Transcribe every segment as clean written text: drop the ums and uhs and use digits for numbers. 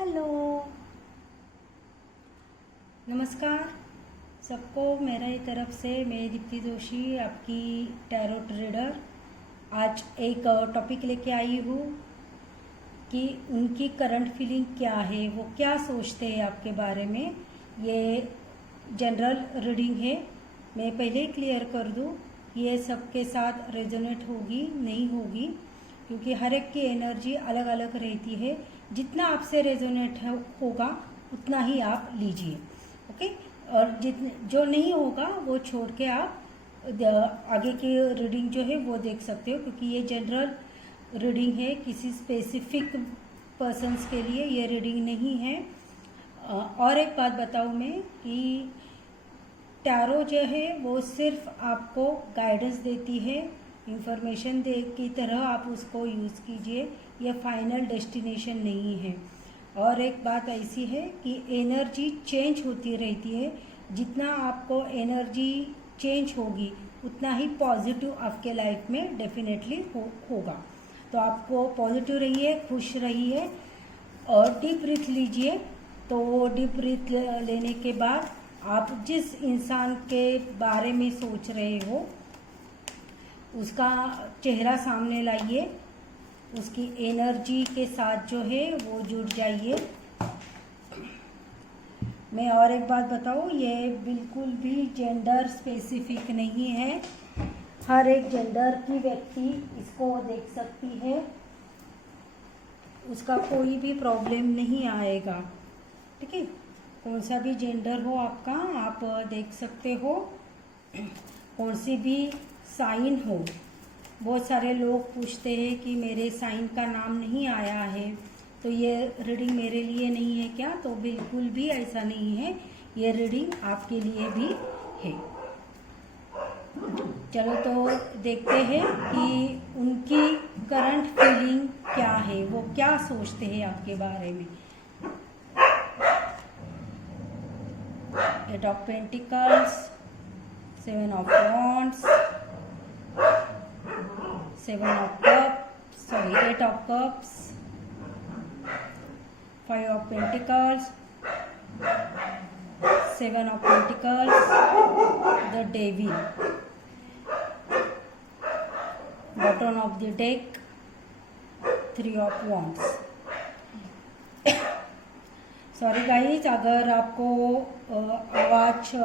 Hello, नमस्कार सबको मेरी तरफ से। मैं दीप्ति जोशी, आपकी टैरोट रीडर। आज एक टॉपिक लेके आई हूँ कि उनकी करंट फीलिंग क्या है, वो क्या सोचते हैं आपके बारे में। ये जनरल रीडिंग है। मैं पहले क्लियर कर दूँ, ये सबके साथ रेजोनेट होगी नहीं होगी, क्योंकि हर एक की एनर्जी अलग अलग रहती है। जितना आपसे रेजोनेट होगा उतना ही आप लीजिए, ओके। और जितने जो नहीं होगा वो छोड़ के आप आगे की रीडिंग जो है वो देख सकते हो, क्योंकि ये जनरल रीडिंग है, किसी स्पेसिफिक पर्सन्स के लिए ये रीडिंग नहीं है। और एक बात बताऊँ मैं कि टैरो जो है वो सिर्फ आपको गाइडेंस देती है, इंफॉर्मेशन दे की तरह आप उसको यूज़ कीजिए। ये फाइनल डेस्टिनेशन नहीं है। और एक बात ऐसी है कि एनर्जी चेंज होती रहती है। जितना आपको एनर्जी चेंज होगी उतना ही पॉजिटिव आपके लाइफ में डेफिनेटली होगा। तो आपको पॉजिटिव रहिए, खुश रहिए और डीप ब्रीथ लीजिए। तो डीप ब्रीथ लेने के बाद आप जिस इंसान के बारे में सोच रहे हो उसका चेहरा सामने लाइए, उसकी एनर्जी के साथ जो है वो जुड़ जाइए। मैं और एक बात बताऊँ, ये बिल्कुल भी जेंडर स्पेसिफिक नहीं है। हर एक जेंडर की व्यक्ति इसको देख सकती है, उसका कोई भी प्रॉब्लम नहीं आएगा, ठीक है। कौन सा भी जेंडर हो आपका, आप देख सकते हो। कौन सी भी साइन हो। बहुत सारे लोग पूछते हैं कि मेरे साइन का नाम नहीं आया है तो ये रीडिंग मेरे लिए नहीं है क्या? तो बिल्कुल भी ऐसा नहीं है, ये रीडिंग आपके लिए भी है। चलो तो देखते हैं कि उनकी करंट फीलिंग क्या है, वो क्या सोचते हैं आपके बारे में। Eight of pentacles, 7 of wands, 8 of cups, 5 of pentacles, 7 of pentacles, the devil, bottom of the deck, 3 of wands। Sorry guys, अगर आपको आवाज़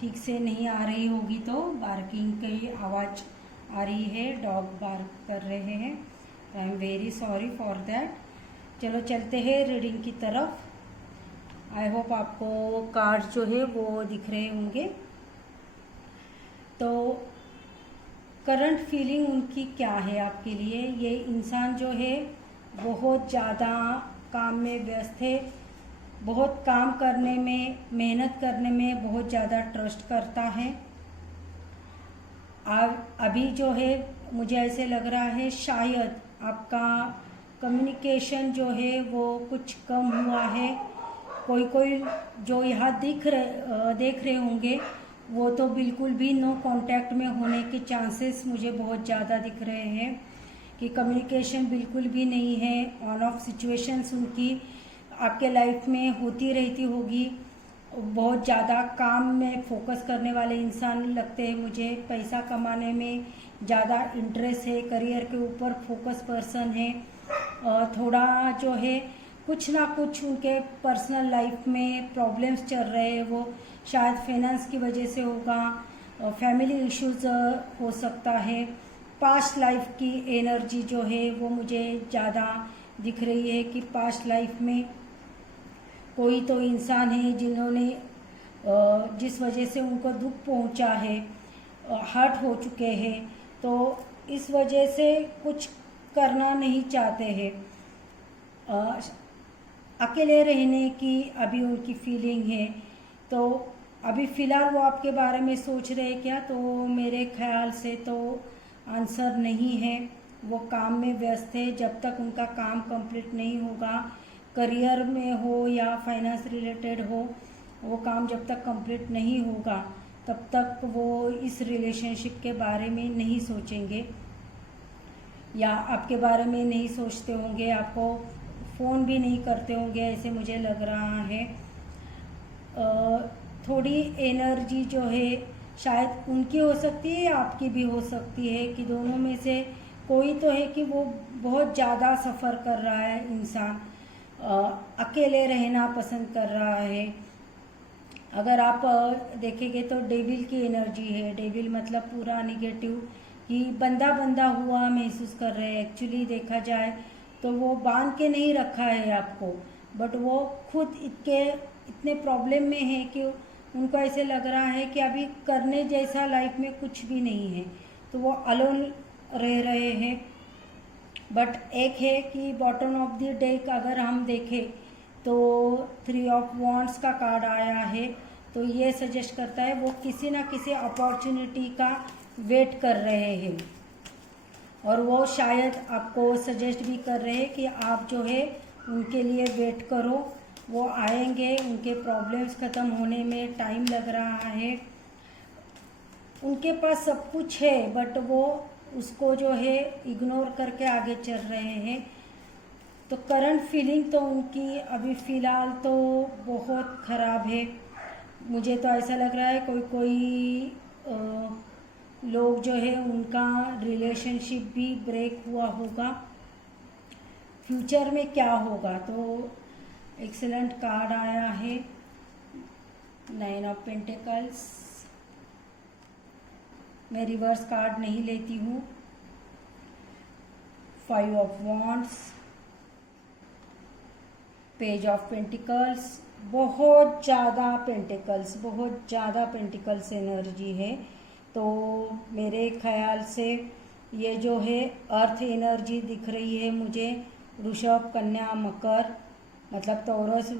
ठीक से नहीं आ रही होगी तो बार्किंग की आवाज़ आ रही है, डॉग बार्क कर रहे हैं। I am very sorry for that. चलो चलते हैं रीडिंग की तरफ। आई होप आपको कार्ड जो है वो दिख रहे होंगे। तो करंट फीलिंग उनकी क्या है आपके लिए। ये इंसान जो है बहुत ज़्यादा काम में व्यस्त है, बहुत काम करने में, मेहनत करने में बहुत ज़्यादा ट्रस्ट करता है। अभी जो है मुझे ऐसे लग रहा है शायद आपका कम्युनिकेशन जो है वो कुछ कम हुआ है। कोई जो यहाँ देख रहे होंगे वो तो बिल्कुल भी नो कांटेक्ट में होने के चांसेस मुझे बहुत ज़्यादा दिख रहे हैं, कि कम्युनिकेशन बिल्कुल भी नहीं है। ऑन ऑफ सिचुएशंस उनकी आपके लाइफ में होती रहती होगी। बहुत ज़्यादा काम में फोकस करने वाले इंसान लगते हैं मुझे। पैसा कमाने में ज़्यादा इंटरेस्ट है, करियर के ऊपर फोकस पर्सन है। थोड़ा जो है कुछ ना कुछ उनके पर्सनल लाइफ में प्रॉब्लम्स चल रहे हैं, वो शायद फाइनेंस की वजह से होगा, फैमिली इश्यूज हो सकता है। पास्ट लाइफ की एनर्जी जो है वो मुझे ज़्यादा दिख रही है कि पास्ट लाइफ में कोई तो इंसान है जिन्होंने जिस वजह से उनको दुख पहुंचा है, हर्ट हो चुके हैं, तो इस वजह से कुछ करना नहीं चाहते हैं। अकेले रहने की अभी उनकी फीलिंग है। तो अभी फ़िलहाल वो आपके बारे में सोच रहे हैं क्या? तो मेरे ख्याल से तो आंसर नहीं है। वो काम में व्यस्त है। जब तक उनका काम कंप्लीट नहीं होगा, करियर में हो या फाइनेंस रिलेटेड हो, वो काम जब तक कंप्लीट नहीं होगा तब तक वो इस रिलेशनशिप के बारे में नहीं सोचेंगे, या आपके बारे में नहीं सोचते होंगे। आपको फ़ोन भी नहीं करते होंगे ऐसे मुझे लग रहा है। थोड़ी एनर्जी जो है शायद उनकी हो सकती है या आपकी भी हो सकती है, कि दोनों में से कोई तो है कि वो बहुत ज़्यादा सफ़र कर रहा है इंसान, अकेले रहना पसंद कर रहा है। अगर आप देखेंगे तो डेविल की एनर्जी है। डेविल मतलब पूरा निगेटिव, कि बंदा बंदा हुआ महसूस कर रहे हैं। एक्चुअली देखा जाए तो वो बांध के नहीं रखा है आपको, बट वो खुद इतने प्रॉब्लम में है कि उनको ऐसे लग रहा है कि अभी करने जैसा लाइफ में कुछ भी नहीं है, तो वो अलोन रह रहे हैं। बट एक है कि बॉटम ऑफ द डेक अगर हम देखें तो 3 ऑफ वॉन्ड्स का कार्ड आया है, तो ये सजेस्ट करता है वो किसी ना किसी अपॉर्चुनिटी का वेट कर रहे हैं, और वो शायद आपको सजेस्ट भी कर रहे हैं कि आप जो है उनके लिए वेट करो, वो आएंगे। उनके प्रॉब्लम्स ख़त्म होने में टाइम लग रहा है। उनके पास सब कुछ है बट वो उसको जो है इग्नोर करके आगे चल रहे हैं। तो करंट फीलिंग तो उनकी अभी फ़िलहाल तो बहुत ख़राब है। मुझे तो ऐसा लग रहा है कोई लोग जो है उनका रिलेशनशिप भी ब्रेक हुआ होगा। फ्यूचर में क्या होगा, तो एक्सेलेंट कार्ड आया है 9 ऑफ पेंटिकल्स। मैं रिवर्स कार्ड नहीं लेती हूँ। 5 of wands, page of pentacles, बहुत ज़्यादा पेंटिकल्स एनर्जी है। तो मेरे ख्याल से ये जो है अर्थ एनर्जी दिख रही है मुझे। वृषभ, कन्या, मकर, मतलब टॉरस,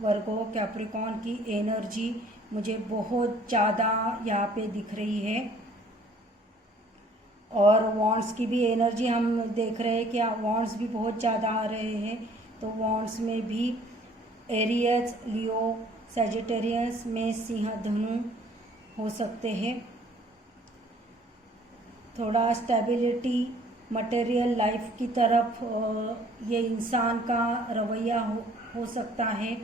वर्गो, कैप्रिकॉर्न की एनर्जी मुझे बहुत ज़्यादा यहाँ पे दिख रही है। और वॉन्ड्स की भी एनर्जी हम देख रहे हैं कि वॉन्ड्स भी बहुत ज़्यादा आ रहे हैं। तो वॉन्ड्स में भी एरियस, लियो, सैजिटेरियस में सिंह, धनु हो सकते हैं। थोड़ा स्टेबिलिटी, मटेरियल लाइफ की तरफ ये इंसान का रवैया हो सकता है।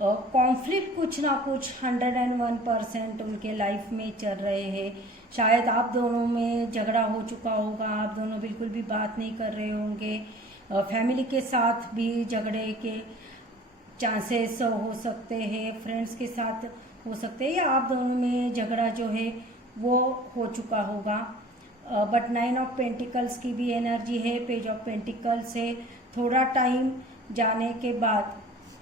कॉन्फ्लिक्ट कुछ ना कुछ 101% उनके लाइफ में चल रहे हैं। शायद आप दोनों में झगड़ा हो चुका होगा, आप दोनों बिल्कुल भी बात नहीं कर रहे होंगे। फैमिली के साथ भी झगड़े के चांसेस हो सकते हैं, फ्रेंड्स के साथ हो सकते हैं, या आप दोनों में झगड़ा जो है वो हो चुका होगा। बट 9 ऑफ पेंटिकल्स की भी एनर्जी है, पेज ऑफ पेंटिकल्स है। थोड़ा टाइम जाने के बाद,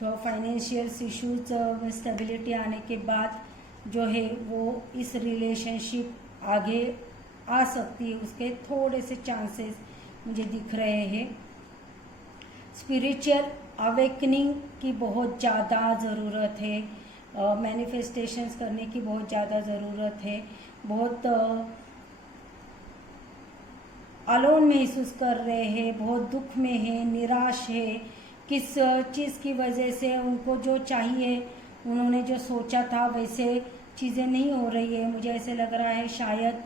तो फाइनेंशियल इश्यूज में स्टेबिलिटी आने के बाद जो है वो इस रिलेशनशिप आगे आ सकती है, उसके थोड़े से चांसेस मुझे दिख रहे हैं। स्पिरिचुअल अवेकनिंग की बहुत ज़्यादा ज़रूरत है, मैनिफेस्टेशंस करने की बहुत ज़्यादा ज़रूरत है। बहुत अलोन महसूस कर रहे हैं, बहुत दुख में है, निराश है। किस चीज़ की वजह से उनको जो चाहिए, उन्होंने जो सोचा था वैसे चीज़ें नहीं हो रही है। मुझे ऐसे लग रहा है शायद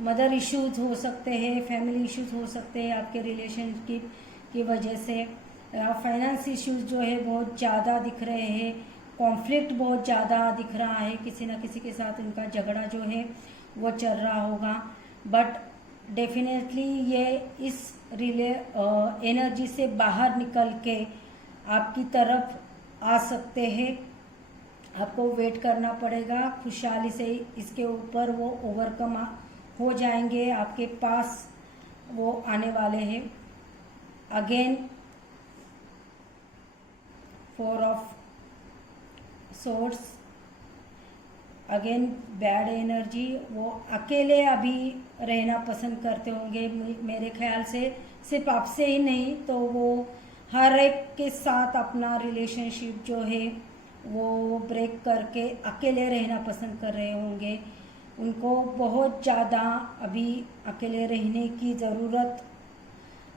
मदर इश्यूज हो सकते हैं, फैमिली इश्यूज हो सकते हैं आपके रिलेशनशिप की वजह से। फाइनेंस इश्यूज जो है बहुत ज़्यादा दिख रहे हैं, कॉन्फ्लिक्ट बहुत ज़्यादा दिख रहा है, किसी ना किसी के साथ उनका झगड़ा जो है वो चल रहा होगा। बट डेफिनेटली ये इस एनर्जी से बाहर निकल के आपकी तरफ आ सकते हैं। आपको वेट करना पड़ेगा, खुशहाली से इसके ऊपर वो ओवरकम हो जाएंगे, आपके पास वो आने वाले हैं। Again 4 of swords, again bad energy. वो अकेले अभी रहना पसंद करते होंगे मेरे ख्याल से, सिर्फ आपसे ही नहीं, तो वो हर एक के साथ अपना रिलेशनशिप जो है वो ब्रेक करके अकेले रहना पसंद कर रहे होंगे। उनको बहुत ज़्यादा अभी अकेले रहने की ज़रूरत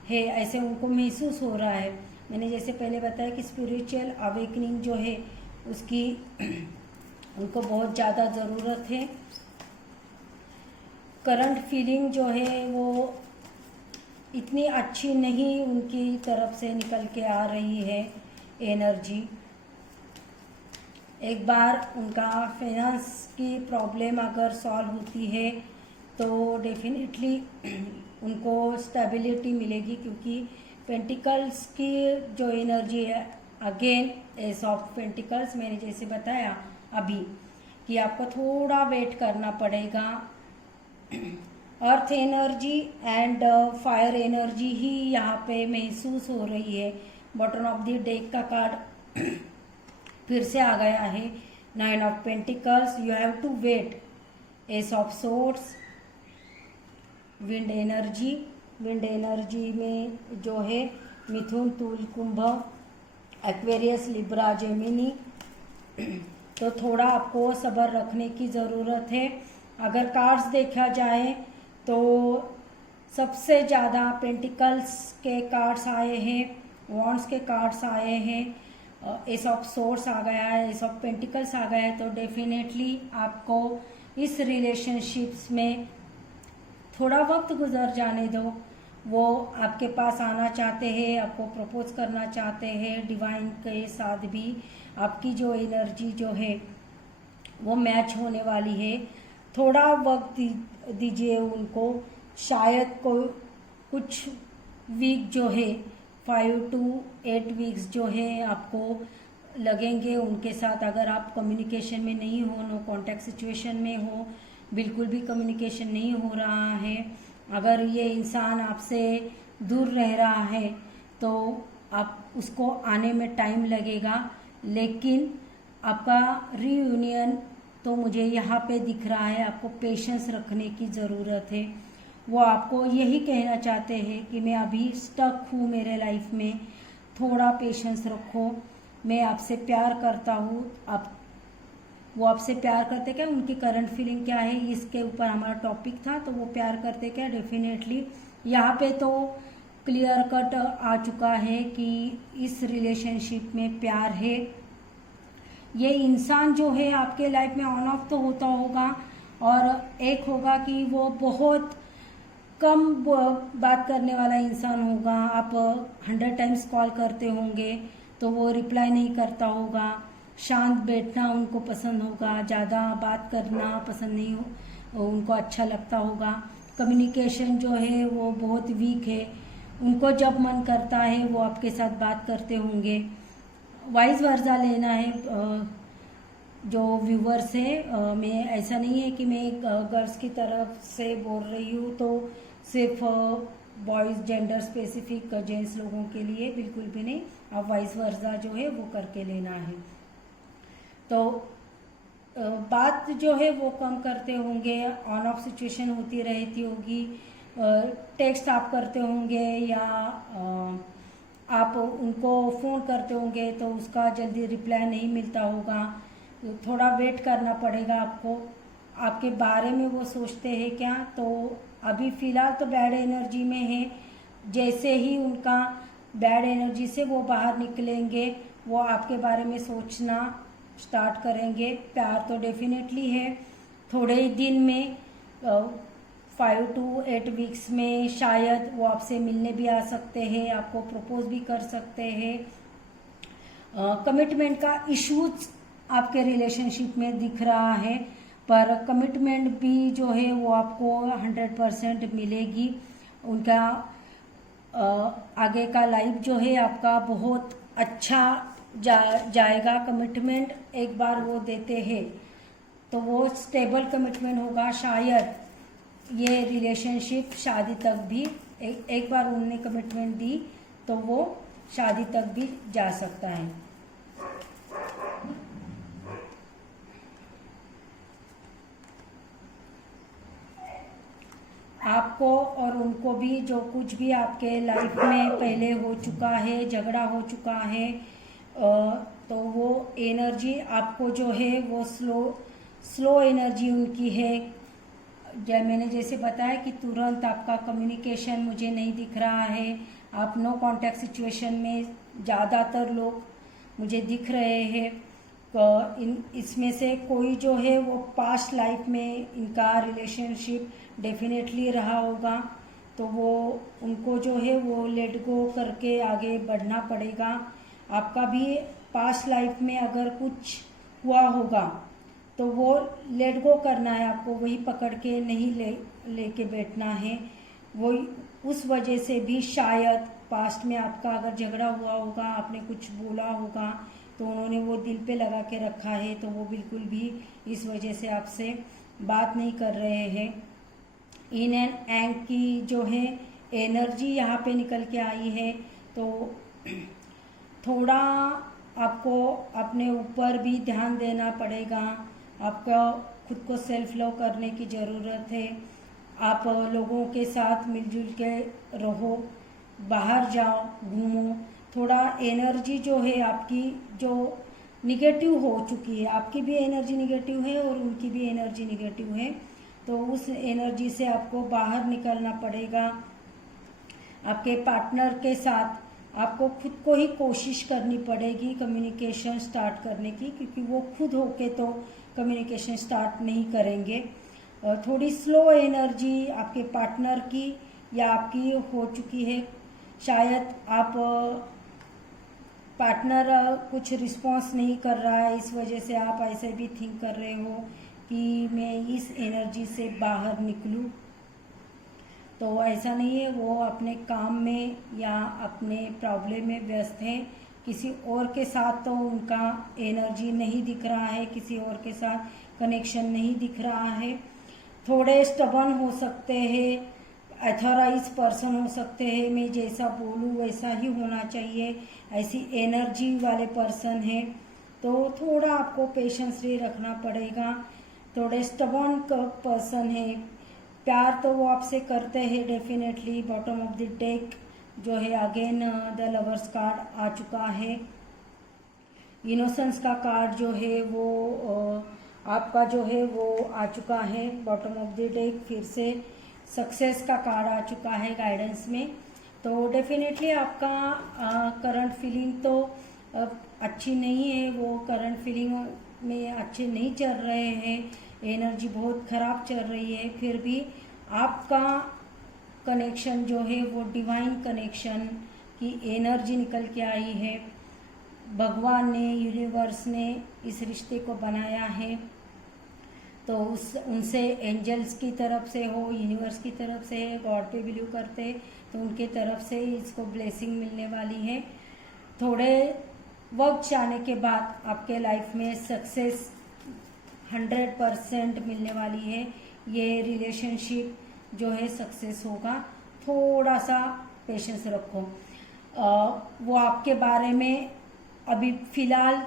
है, ऐसे उनको महसूस हो रहा है। मैंने जैसे पहले बताया कि स्पिरिचुअल अवेकनिंग जो है उसकी उनको बहुत ज़्यादा ज़रूरत है। करंट फीलिंग जो है वो इतनी अच्छी नहीं उनकी तरफ से निकल के आ रही है एनर्जी। एक बार उनका फाइनेंस की प्रॉब्लम अगर सॉल्व होती है तो डेफिनेटली उनको स्टेबिलिटी मिलेगी, क्योंकि पेंटिकल्स की जो एनर्जी है अगेन एस ऑफ पेंटिकल्स, मैंने जैसे बताया अभी कि आपको थोड़ा वेट करना पड़ेगा। Earth energy and fire energy ही यहाँ पे महसूस हो रही है। बॉटम ऑफ द डेक का कार्ड फिर से आ गया है 9 of pentacles. You have to wait. Ace of swords, wind energy. Wind energy में जो है मिथुन, तुल, कुंभ, एक्वेरियस, लिब्रा, जेमिनी। तो थोड़ा आपको सब्र रखने की ज़रूरत है। अगर कार्ड्स देखा जाए तो सबसे ज़्यादा पेंटिकल्स के कार्ड्स आए हैं, वॉन्ड्स के कार्ड्स आए हैं, एस ऑफ सोर्ड्स आ गया है, एस ऑफ पेंटिकल्स आ गया है। तो डेफिनेटली आपको इस रिलेशनशिप्स में थोड़ा वक्त गुजर जाने दो। वो आपके पास आना चाहते हैं, आपको प्रपोज करना चाहते हैं। डिवाइन के साथ भी आपकी जो एनर्जी जो है वो मैच होने वाली है। थोड़ा वक्त दीजिए उनको। शायद कुछ वीक जो है 5 to 8 वीक्स जो है आपको लगेंगे उनके साथ। अगर आप कम्युनिकेशन में नहीं हो, नो कॉन्टैक्ट सिचुएशन में हो, बिल्कुल भी कम्युनिकेशन नहीं हो रहा है, अगर ये इंसान आपसे दूर रह रहा है तो आप उसको आने में टाइम लगेगा। लेकिन आपका रीयूनियन तो मुझे यहाँ पे दिख रहा है। आपको पेशेंस रखने की ज़रूरत है। वो आपको यही कहना चाहते हैं कि मैं अभी स्टक हूँ मेरे लाइफ में, थोड़ा पेशेंस रखो, मैं आपसे प्यार करता हूँ। वो आपसे प्यार करते क्या, उनकी करंट फीलिंग क्या है, इसके ऊपर हमारा टॉपिक था। तो वो प्यार करते क्या, डेफिनेटली यहाँ पे तो क्लियर कट आ चुका है कि इस रिलेशनशिप में प्यार है। ये इंसान जो है आपके लाइफ में ऑन ऑफ तो होता होगा, और एक होगा कि वो बहुत कम बात करने वाला इंसान होगा। आप 100 टाइम्स कॉल करते होंगे तो वो रिप्लाई नहीं करता होगा। शांत बैठना उनको पसंद होगा, ज़्यादा बात करना पसंद नहीं हो, उनको अच्छा लगता होगा। कम्युनिकेशन जो है वो बहुत वीक है। उनको जब मन करता है वो आपके साथ बात करते होंगे। वाइज वर्जा लेना है जो व्यूवर्स है। मैं ऐसा नहीं है कि मैं गर्ल्स की तरफ से बोल रही हूँ तो सिर्फ बॉयज़ जेंडर स्पेसिफिक जेंट्स लोगों के लिए, बिल्कुल भी नहीं। आप वाइज वर्जा जो है वो करके लेना है। तो बात जो है वो कम करते होंगे, ऑन ऑफ सिचुएशन होती रहती होगी, टेक्स्ट आप करते होंगे या आप उनको फ़ोन करते होंगे तो उसका जल्दी रिप्लाई नहीं मिलता होगा। थोड़ा वेट करना पड़ेगा आपको। आपके बारे में वो सोचते हैं क्या, तो अभी फ़िलहाल तो बैड एनर्जी में है। जैसे ही उनका बैड एनर्जी से वो बाहर निकलेंगे वो आपके बारे में सोचना स्टार्ट करेंगे। प्यार तो डेफिनेटली है। थोड़े ही दिन में 5 to 8 वीक्स में शायद वो आपसे मिलने भी आ सकते हैं, आपको प्रपोज भी कर सकते हैं। कमिटमेंट का इश्यूज आपके रिलेशनशिप में दिख रहा है, पर कमिटमेंट भी जो है वो आपको 100% मिलेगी। उनका आगे का लाइफ जो है आपका बहुत अच्छा जाएगा। कमिटमेंट एक बार वो देते हैं तो वो स्टेबल कमिटमेंट होगा। शायद ये रिलेशनशिप शादी तक भी एक बार उन्होंने कमिटमेंट दी तो वो शादी तक भी जा सकता है। आपको और उनको भी जो कुछ भी आपके लाइफ में पहले हो चुका है, झगड़ा हो चुका है, तो वो एनर्जी आपको जो है वो स्लो एनर्जी उनकी है। मैंने जैसे बताया कि तुरंत आपका कम्युनिकेशन मुझे नहीं दिख रहा है। आप नो कांटेक्ट सिचुएशन में ज़्यादातर लोग मुझे दिख रहे हैं। इसमें से कोई जो है वो पास्ट लाइफ में इनका रिलेशनशिप डेफिनेटली रहा होगा। तो वो उनको जो है वो लेट गो करके आगे बढ़ना पड़ेगा। आपका भी पास्ट लाइफ में अगर कुछ हुआ होगा तो वो लेट गो करना है आपको, वही पकड़ के नहीं लेके बैठना है। वो उस वजह से भी शायद पास्ट में आपका अगर झगड़ा हुआ होगा, आपने कुछ बोला होगा तो उन्होंने वो दिल पे लगा के रखा है, तो वो बिल्कुल भी इस वजह से आपसे बात नहीं कर रहे हैं। इन एंड एंग की जो है एनर्जी यहाँ पे निकल के आई है, तो थोड़ा आपको अपने ऊपर भी ध्यान देना पड़ेगा। आपको खुद को सेल्फ लव करने की ज़रूरत है। आप लोगों के साथ मिलजुल के रहो, बाहर जाओ, घूमो। थोड़ा एनर्जी जो है आपकी जो निगेटिव हो चुकी है, आपकी भी एनर्जी निगेटिव है और उनकी भी एनर्जी निगेटिव है, तो उस एनर्जी से आपको बाहर निकलना पड़ेगा। आपके पार्टनर के साथ आपको खुद को ही कोशिश करनी पड़ेगी कम्युनिकेशन स्टार्ट करने की, क्योंकि वो खुद होके तो कम्युनिकेशन स्टार्ट नहीं करेंगे। थोड़ी स्लो एनर्जी आपके पार्टनर की या आपकी हो चुकी है। शायद आप पार्टनर कुछ रिस्पॉन्स नहीं कर रहा है, इस वजह से आप ऐसे भी थिंक कर रहे हो कि मैं इस एनर्जी से बाहर निकलूं, तो ऐसा नहीं है। वो अपने काम में या अपने प्रॉब्लम में व्यस्त हैं। किसी और के साथ तो उनका एनर्जी नहीं दिख रहा है, किसी और के साथ कनेक्शन नहीं दिख रहा है। थोड़े स्टबर्न हो सकते हैं, अथॉराइज पर्सन हो सकते हैं, मैं जैसा बोलूँ वैसा ही होना चाहिए, ऐसी एनर्जी वाले पर्सन हैं, तो थोड़ा आपको पेशेंस रखना पड़ेगा। थोड़े स्टबर्न पर्सन है, प्यार तो वो आपसे करते हैं definitely. Bottom of the deck जो है अगेन द लवर्स कार्ड आ चुका है। इनोसेंस का कार्ड जो है वो आपका जो है वो आ चुका है बॉटम ऑफ द डेक। फिर से सक्सेस का कार्ड आ चुका है गाइडेंस में। तो डेफिनेटली आपका करंट फीलिंग तो अच्छी नहीं है, वो करंट फीलिंग में अच्छे नहीं चल रहे हैं, एनर्जी बहुत ख़राब चल रही है। फिर भी आपका कनेक्शन जो है वो डिवाइन कनेक्शन की एनर्जी निकल के आई है। भगवान ने, यूनिवर्स ने इस रिश्ते को बनाया है, तो उनसे एंजल्स की तरफ से हो, यूनिवर्स की तरफ से है, गॉड पे बिलीव करते तो उनके तरफ से इसको ब्लेसिंग मिलने वाली है। थोड़े वक्त जाने के बाद आपके लाइफ में सक्सेस 100% मिलने वाली है। ये रिलेशनशिप जो है सक्सेस होगा। थोड़ा सा पेशेंस रखो। वो आपके बारे में अभी फ़िलहाल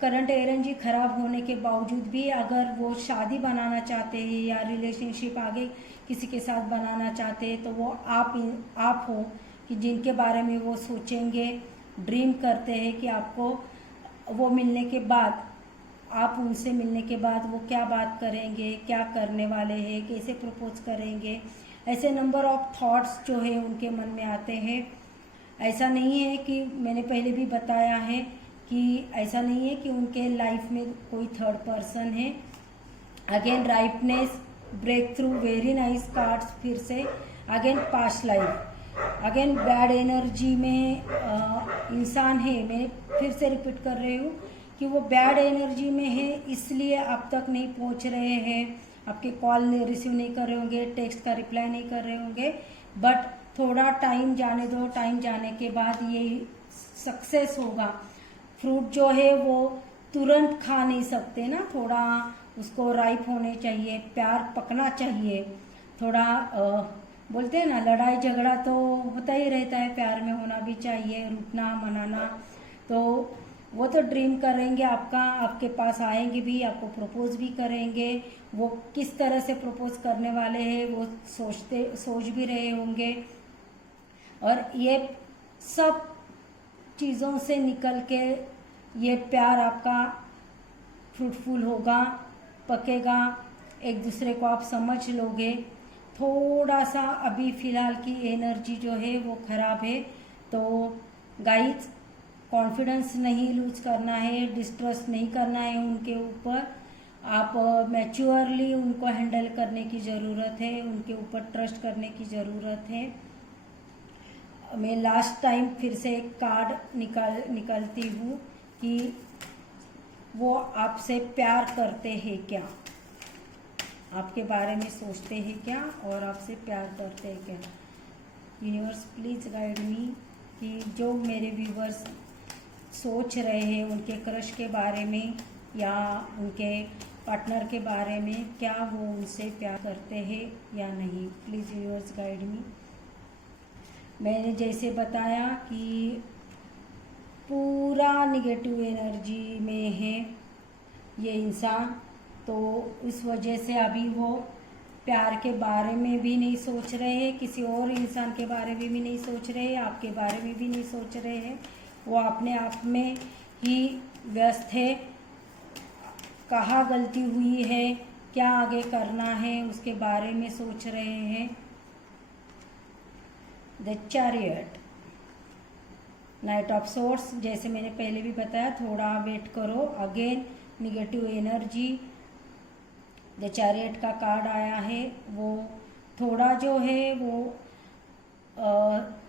करंट एनर्जी खराब होने के बावजूद भी अगर वो शादी बनाना चाहते हैं या रिलेशनशिप आगे किसी के साथ बनाना चाहते हैं, तो वो आप हो कि जिनके बारे में वो सोचेंगे, ड्रीम करते हैं कि आपको वो मिलने के बाद, आप उनसे मिलने के बाद वो क्या बात करेंगे, क्या करने वाले हैं, कैसे प्रपोज करेंगे, ऐसे नंबर ऑफ थॉट्स जो है उनके मन में आते हैं। ऐसा नहीं है कि मैंने पहले भी बताया है कि ऐसा नहीं है कि उनके लाइफ में कोई थर्ड पर्सन है। Again rightness, break through, very nice cards. फिर से again past life, again bad energy में इंसान है। मैं फिर से रिपीट कर रही हूँ कि वो बैड एनर्जी में है, इसलिए अब तक नहीं पहुँच रहे हैं। आपके कॉल रिसीव नहीं कर रहे होंगे, टेक्स्ट का रिप्लाई नहीं कर रहे होंगे, बट थोड़ा टाइम जाने दो। टाइम जाने के बाद ये सक्सेस होगा। फ्रूट जो है वो तुरंत खा नहीं सकते ना, थोड़ा उसको राइप होने चाहिए, प्यार पकना चाहिए। थोड़ा बोलते हैं ना, लड़ाई झगड़ा तो होता ही रहता है, प्यार में होना भी चाहिए, रूठना मनाना। तो वो तो ड्रीम करेंगे आपका, आपके पास आएंगे भी, आपको प्रपोज भी करेंगे। वो किस तरह से प्रपोज करने वाले हैं वो सोच भी रहे होंगे। और ये सब चीज़ों से निकल के ये प्यार आपका फ्रूटफुल होगा, पकेगा, एक दूसरे को आप समझ लोगे। थोड़ा सा अभी फ़िलहाल की एनर्जी जो है वो ख़राब है, तो गाइस कॉन्फिडेंस नहीं लूज करना है, डिस्ट्रस्ट नहीं करना है उनके ऊपर। आप मैच्योरली उनको हैंडल करने की ज़रूरत है, उनके ऊपर ट्रस्ट करने की ज़रूरत है। मैं लास्ट टाइम फिर से एक कार्ड निकालती हूँ कि वो आपसे प्यार करते हैं क्या, आपके बारे में सोचते हैं क्या और आपसे प्यार करते हैं क्या। यूनिवर्स प्लीज़ गाइड मी कि जो मेरे व्यूवर्स सोच रहे हैं उनके क्रश के बारे में या उनके पार्टनर के बारे में, क्या वो उनसे प्यार करते हैं या नहीं। Please universe guide me. मैंने जैसे बताया कि पूरा निगेटिव एनर्जी में है ये इंसान, तो इस वजह से अभी वो प्यार के बारे में भी नहीं सोच रहे हैं, किसी और इंसान के बारे में भी नहीं सोच रहे हैं, आपके बारे में भी नहीं सोच रहे हैं। वो अपने आप में ही व्यस्त है। कहाँ गलती हुई है, क्या आगे करना है, उसके बारे में सोच रहे हैं। The chariot, night of source, जैसे मैंने पहले भी बताया, थोड़ा वेट करो। Again negative energy, the chariot का कार्ड आया है। वो थोड़ा जो है वो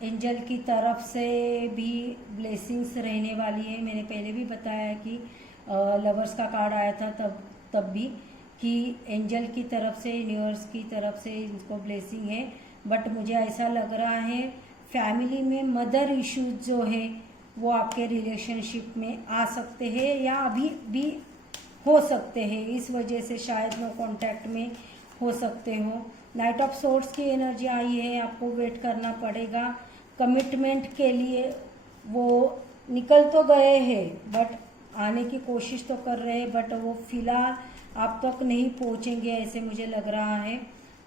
एंजल की तरफ से भी ब्लेसिंग्स रहने वाली है। मैंने पहले भी बताया कि लवर्स का कार्ड आया था तब भी कि एंजल की तरफ से, यूनिवर्स की तरफ से इनको ब्लेसिंग है। बट मुझे ऐसा लग रहा है फैमिली में मदर इश्यूज जो है वो आपके रिलेशनशिप में आ सकते हैं या अभी भी हो सकते हैं, इस वजह से शायद वो कांटेक्ट में हो सकते हो। नाइट ऑफ सोर्ड्स की एनर्जी आई है, आपको वेट करना पड़ेगा कमिटमेंट के लिए। वो निकल तो गए हैं बट आने की कोशिश तो कर रहे हैं, बट वो फिलहाल आप तक नहीं पहुंचेंगे ऐसे मुझे लग रहा है।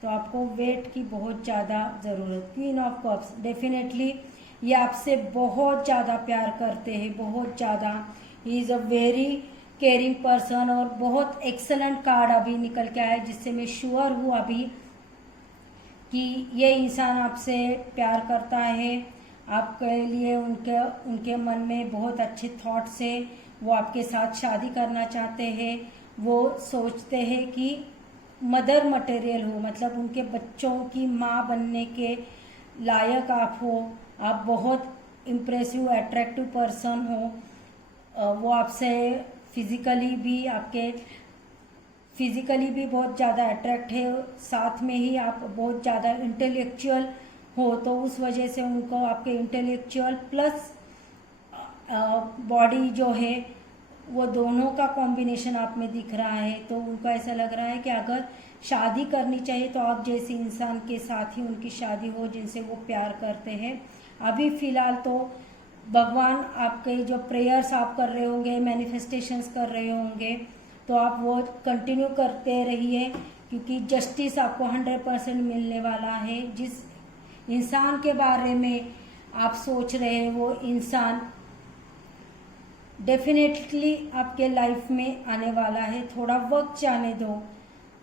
तो आपको वेट की बहुत ज़्यादा ज़रूरत। क्वीन ऑफ कप्स, डेफिनेटली ये आपसे बहुत ज़्यादा प्यार करते हैं, बहुत ज़्यादा। He is a very caring person. और बहुत एक्सलेंट कार्ड अभी निकल के आया जिससे मैं श्योर हूँ अभी कि ये इंसान आपसे प्यार करता है। आपके लिए उनके मन में बहुत अच्छे थॉट्स है। वो आपके साथ शादी करना चाहते हैं। वो सोचते हैं कि मदर मटेरियल हो, मतलब उनके बच्चों की माँ बनने के लायक आप हो। आप बहुत इम्प्रेसिव अट्रैक्टिव पर्सन हो। वो आपसे फिजिकली भी बहुत ज़्यादा अट्रैक्ट है, साथ में ही आप बहुत ज़्यादा इंटेलेक्चुअल हो, तो उस वजह से उनको आपके इंटेलेक्चुअल प्लस बॉडी जो है वो दोनों का कॉम्बिनेशन आप में दिख रहा है। तो उनको ऐसा लग रहा है कि अगर शादी करनी चाहिए तो आप जैसे इंसान के साथ ही उनकी शादी हो जिनसे वो प्यार करते हैं। अभी फ़िलहाल तो भगवान आपके जो प्रेयर्स आप कर रहे होंगे, मैनिफेस्टेशंस कर रहे होंगे, तो आप वो कंटिन्यू करते रहिए क्योंकि जस्टिस आपको 100% मिलने वाला है। जिस इंसान के बारे में आप सोच रहे हैं वो इंसान डेफिनेटली आपके लाइफ में आने वाला है। थोड़ा वक्त जाने दो,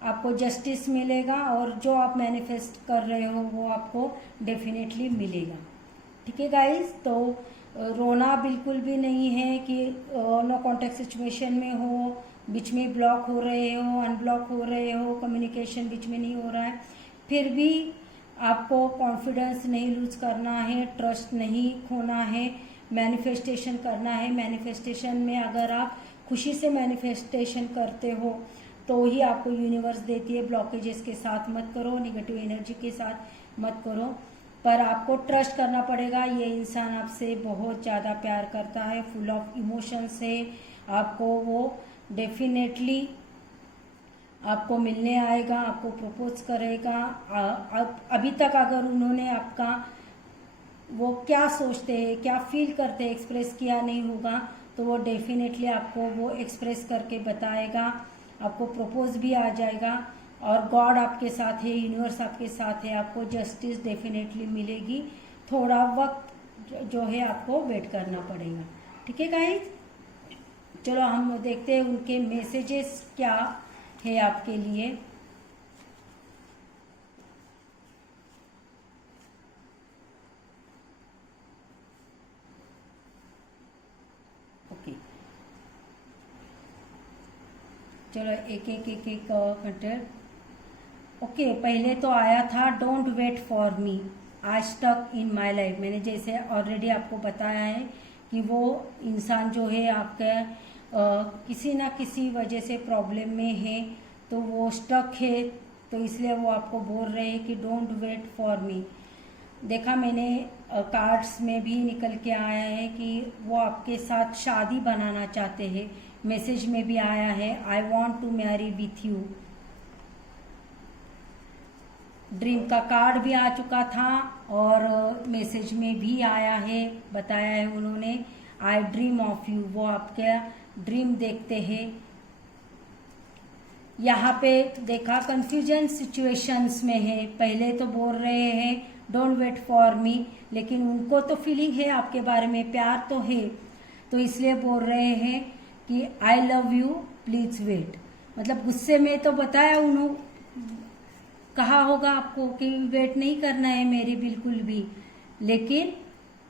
आपको जस्टिस मिलेगा और जो आप मैनिफेस्ट कर रहे हो वो आपको डेफिनेटली मिलेगा। ठीक है गाइस, तो रोना बिल्कुल भी नहीं है कि नो कॉन्टेक्ट सिचुएशन में हो, बीच में ब्लॉक हो रहे हो, अनब्लॉक हो रहे हो, कम्युनिकेशन बीच में नहीं हो रहा है, फिर भी आपको कॉन्फिडेंस नहीं लूज करना है, ट्रस्ट नहीं खोना है, मैनिफेस्टेशन करना है। मैनिफेस्टेशन में अगर आप खुशी से मैनिफेस्टेशन करते हो तो ही आपको यूनिवर्स देती है। ब्लॉकेजेस के साथ मत करो, नेगेटिव एनर्जी के साथ मत करो, पर आपको ट्रस्ट करना पड़ेगा। ये इंसान आपसे बहुत ज़्यादा प्यार करता है, फुल ऑफ इमोशंस है। आपको वो डेफिनेटली आपको मिलने आएगा, आपको प्रपोज करेगा। अभी तक अगर उन्होंने आपका वो क्या सोचते हैं, क्या फील करते हैं, एक्सप्रेस किया नहीं होगा तो वो डेफिनेटली आपको वो एक्सप्रेस करके बताएगा। आपको प्रपोज भी आ जाएगा और गॉड आपके साथ है, यूनिवर्स आपके साथ है, आपको जस्टिस डेफिनेटली मिलेगी। थोड़ा वक्त जो है आपको वेट करना पड़ेगा। ठीक है गाइस, चलो हम देखते हैं उनके मैसेजेस क्या है आपके लिए। ओके, चलो एक कंटेंट। ओके, पहले तो आया था डोंट वेट फॉर मी, आज तक इन माय लाइफ। मैंने जैसे ऑलरेडी आपको बताया है कि वो इंसान जो है आपके किसी ना किसी वजह से प्रॉब्लम में है, तो वो स्टक है, तो इसलिए वो आपको बोल रहे हैं कि डोंट वेट फॉर मी। देखा मैंने कार्ड्स में भी निकल के आया है कि वो आपके साथ शादी बनाना चाहते हैं। मैसेज में भी आया है I want to marry with you. Dream का कार्ड भी आ चुका था और मैसेज में भी आया है, बताया है उन्होंने आई ड्रीम ऑफ यू, वो आपके ड्रीम देखते हैं। यहाँ पे देखा कंफ्यूजन सिचुएशंस में है, पहले तो बोल रहे हैं डोंट वेट फॉर मी, लेकिन उनको तो फीलिंग है आपके बारे में, प्यार तो है, तो इसलिए बोल रहे हैं कि I love you please wait. मतलब गुस्से में तो बताया उन्होंने, कहा होगा आपको कि वेट नहीं करना है मेरी बिल्कुल भी, लेकिन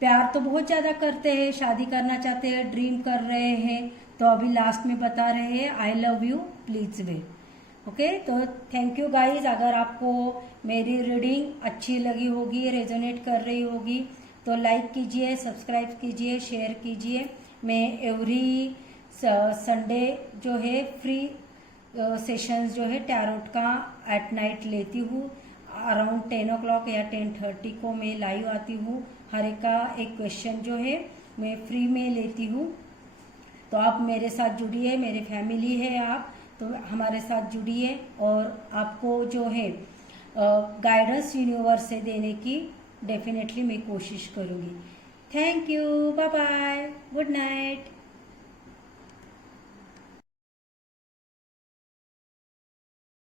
प्यार तो बहुत ज़्यादा करते हैं, शादी करना चाहते हैं, ड्रीम कर रहे हैं, तो अभी लास्ट में बता रहे हैं I love you please wait. Okay, तो थैंक यू गाइज। अगर आपको मेरी रीडिंग अच्छी लगी होगी, रेजोनेट कर रही होगी, तो लाइक कीजिए, सब्सक्राइब कीजिए, शेयर कीजिए। मैं एवरी संडे जो है फ्री सेशंस जो है टैरोट का एट नाइट लेती हूँ, अराउंड 10 o'clock या 10:30 को मैं लाइव आती हूँ। हर एक का एक क्वेश्चन जो है मैं फ्री में लेती हूँ, तो आप मेरे साथ जुड़िए, मेरे फैमिली है आप, तो हमारे साथ जुड़िए और आपको जो है गाइडेंस यूनिवर्स से देने की डेफिनेटली मैं कोशिश करूँगी। Thank you, bye bye, good night.